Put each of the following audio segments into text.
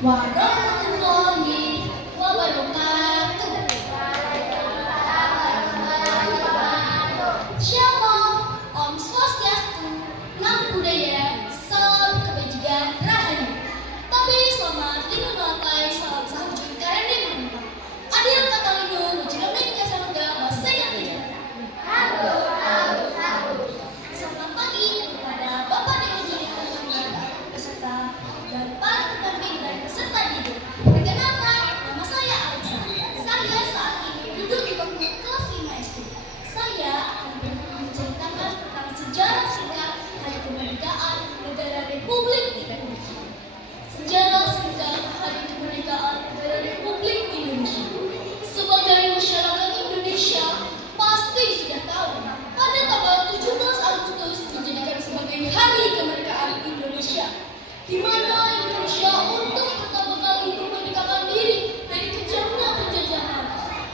warahmatullahi wabarakatuh. Shalom, Om Swastiastu, Namo Buddhaya, salam kebajikan rahayu. Tapi selamat dimulai salam sahujud karena menumpang. Adil kata lindung, menjelaskan kesamangga bahasa yang tidak. Selamat pagi kepada Bapak Dewan Jadi Terhormat beserta dan para pendamping dan peserta didik. Perkenalkan, nama saya Alexa. Saya saat ini duduk di bangku kelas 5 SD. Saya akan menceritakan tentang sejarah singkat Hari Kemerdekaan Negara Republik Indonesia. Sejarah singkat Hari Kemerdekaan Negara Republik Indonesia. Sebagai masyarakat Indonesia, pasti sudah tahu pada tanggal 17 Agustus dijadikan sebagai Hari Kemerdekaan Indonesia, di mana Indonesia untuk pertama kali memerdekakan diri dari kejamnya penjajahan.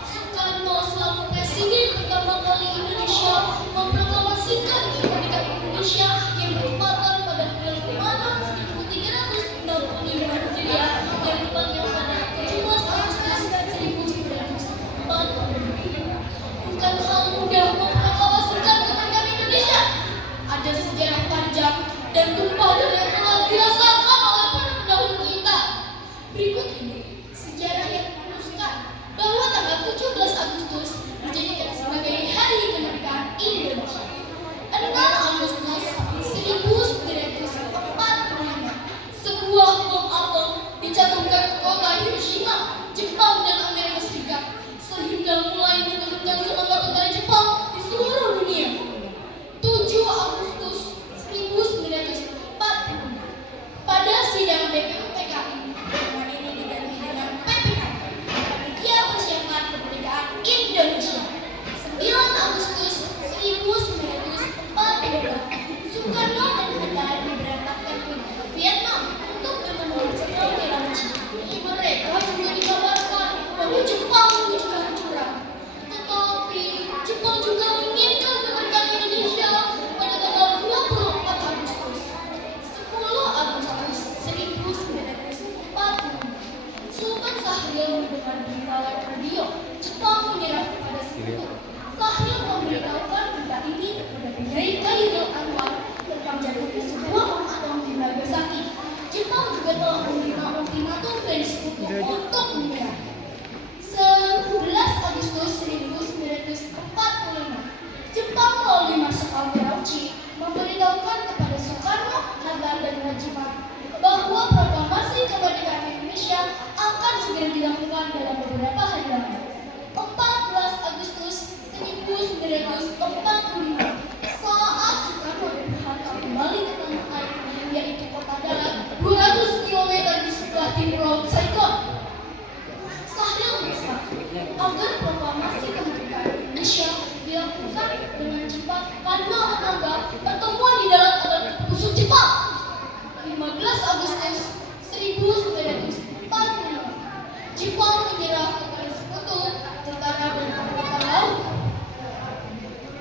Soekarno selaku presiden pertama kali Indonesia memproklamasikan kemerdekaan Indonesia yang bertepatan pada bulan Ramadan 1365 Hijriah yang tepatnya pada 17 Agustus 1945. Bukan hal mudah memproklamasikan kemerdekaan Indonesia. Ada sejarah panjang dan tumpah darah yang telah dirasakan oleh para pendahulu kita. Berikut ini sejarah yang memutuskan bahwa tanggal 17 Agustus dijadikan sebagai Hari Kemerdekaan Indonesia. 6 Agustus 1945, sebuah bom atom dijatuhkan ke kota Hiroshima, Jepang dan Amerika Serikat, sehingga mulai menurunkan semangat tentara Jepang di seluruh dunia. 7 Agustus 1945, pada sidang BPUPKI, nama ini diganti dengan PPKI, Panitia Persiapan Kemerdekaan Indonesia. 9 Agustus 1945, Soekarno dan Hatta diberangkatkan ke Vietnam untuk menemui Jenderal Karachi. Mereka juga dikabarkan bahwa Jepang menuju kehancuran. Tetapi Jepang juga menginginkan kemerdekaan Indonesia pada tanggal 24 Agustus. 10 Agustus 1945, Sultan Syahrir mendengar berita lewat radio Jepang menyerah kepada Sekutu. Syahrir memberitahukan berita ini kepada Kiai Khairil Anwar tentang jatuhnya sebuah bom atom di Nagasaki. Jepang juga telah menerima ultimatum dari Sekutu untuk menyerah. 11 Agustus 1945, Jepang melalui Marskal Terauchi memberitahukan kepada Soekarno, Hatta dan Hajiman bahwa proklamasi kemerdekaan Indonesia akan segera dilakukan dalam beberapa hari lagi. 14 Agustus 1945, saat Soekarno dan Hatta kembali ke tanah air, yaitu kota darat 200 km di sebelah timur laut Saigon, Syahrir meminta agar proklamasi kemerdekaan Indonesia dilakukan dengan cepat karena menganggap pertemuan di darat adalah keputusan Jepang. 15 Agustus 1945, Jepang menyerah kepada Sekutu, tentara dan angkatan laut.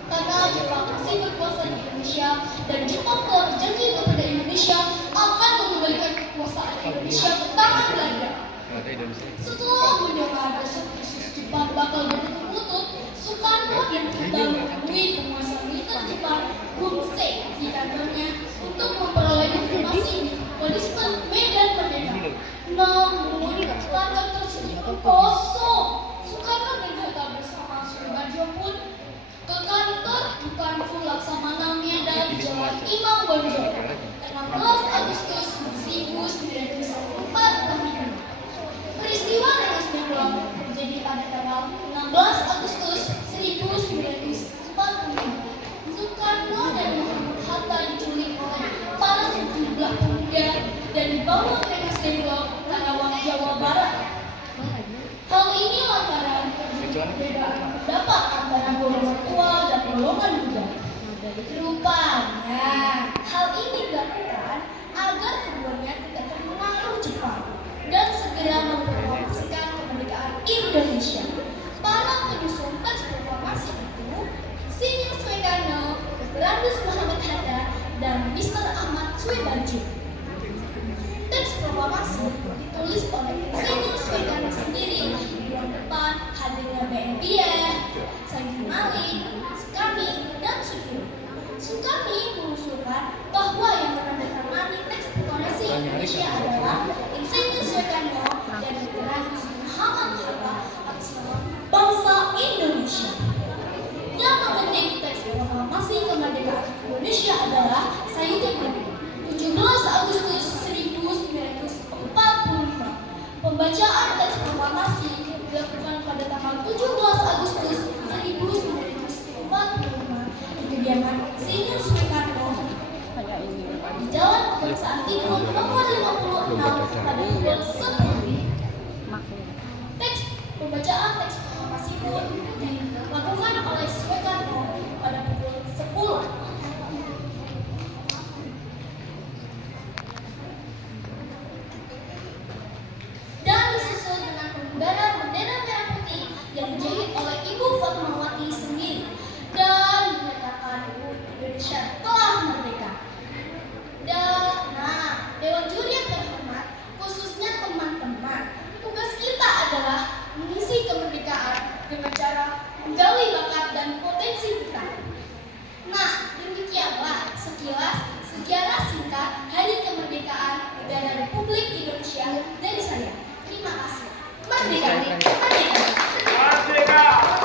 Karena Jepang masih berkuasa di Indonesia dan Jepang telah berjanji kepada Indonesia akan mengembalikan kekuasaan Indonesia ke tangan Belanda. Setelah mendengar desas-desus Jepang bakal berlutut, Soekarno dan Hatta menemui penguasa militer Jepang, Gumsei, di kantornya untuk memperoleh informasi punishment Medan Merdeka. Namun, kantor tersebut kosong. Soekarno dan Hatta bersama Sudarjo pun ke kantor bukan Full Laksamana Medan di Jalan Imam Bonjol. 16 Agustus 1945. Peristiwa Rengas Dengklok terjadi pada tanggal 16 Agustus 1945. Soekarno dan Hatta diculik oleh para sejumlah pemuda dan dibawa ke Rengas Dengklok, Karawang, Jawa Barat. Hal ini lantaran perbedaan pendapat antara golongan tua dan golongan muda. Rupanya, hal ini dilakukan agar keduanya tidak terpengaruh Jepang dan segera memproklamasikan kemerdekaan Indonesia. Para penyusun teks proklamasi itu, Insinyur Soekarno, Randus Muhammad Hatta, dan Mr. Ahmad Suebarjo. Teks proklamasi ditulis adalah Insinyur Soekarno dan Negara Muhammad Hatta atas nama bangsa Indonesia. Yang mengenai teks proklamasi kemerdekaan Indonesia adalah Sayyidina 17 Agustus 1945. Pembacaan teks proklamasi dilakukan pada tanggal 17 Agustus 1945 di kediaman Insinyur Soekarno di Jalan Kejaksaan Timur nomor 56 pada pukul 10. Pembacaan teks proklamasi pun dilakukan oleh Soekarno pada pukul 10. Dan disusul dengan pengibaran bendera merah putih yang dijahit oleh Ibu Fatmawati sendiri dan menyatakan Indonesia telah merdeka. Dewan juri yang terhormat, khususnya teman-teman, tugas kita adalah mengisi kemerdekaan dengan cara menggali bakat dan potensi kita. Nah, demikianlah sekilas sejarah singkat Hari Kemerdekaan Negara Republik Indonesia dari saya. Terima kasih. Merdeka! Merdeka! Merdeka!